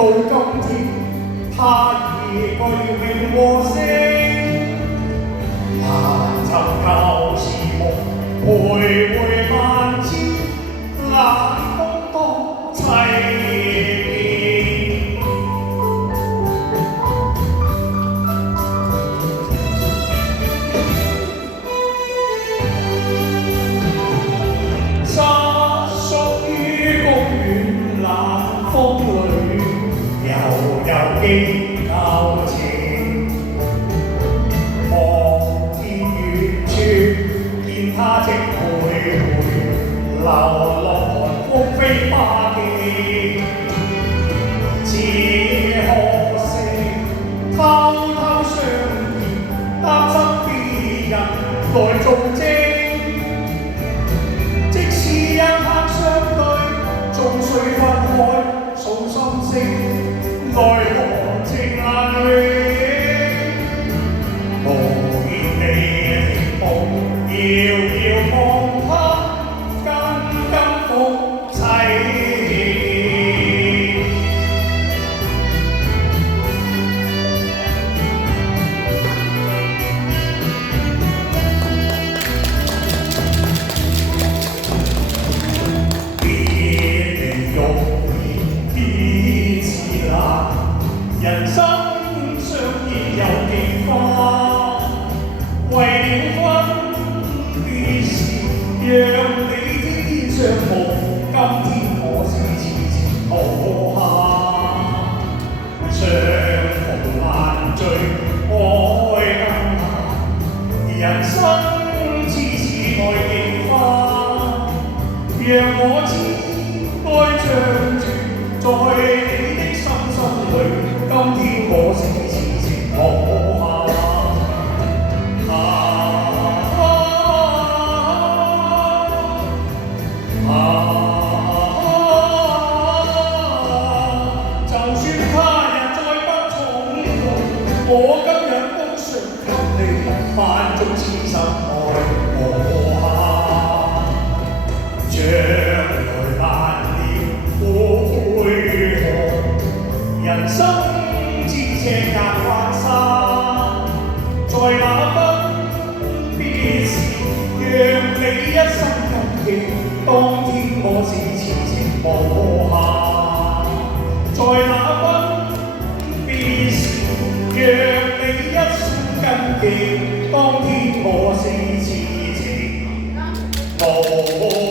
到今天，他已具名和聲，難尋舊時夢，徘徊萬千，冷風多凄美。沙屬於公園冷風裏，悠悠記舊情。望見遠處，見他正徘徊，流落寒風飛花徑。只可惜偷偷相見，擔心別人來做證。即使一刻相對，終須分開，訴心聲，奈何情難永。無言地停步，遙遙望他，根根復凄美。人生相見有幾番，為了分別時，讓你天上無，今天我是遲遲無限。相逢難聚，愛更難，人生次次愛幾番，讓我知該唱住在你的心裏。今天我是遲遲無限。就算他日再不重逢，我今日都想給你萬種痴心愛無限。將來難料會何？人生赤間關山，在那分別時，讓你一生謹記。當天我是遲遲無限，在那分別時，讓你一生謹記。當天我是遲遲無限。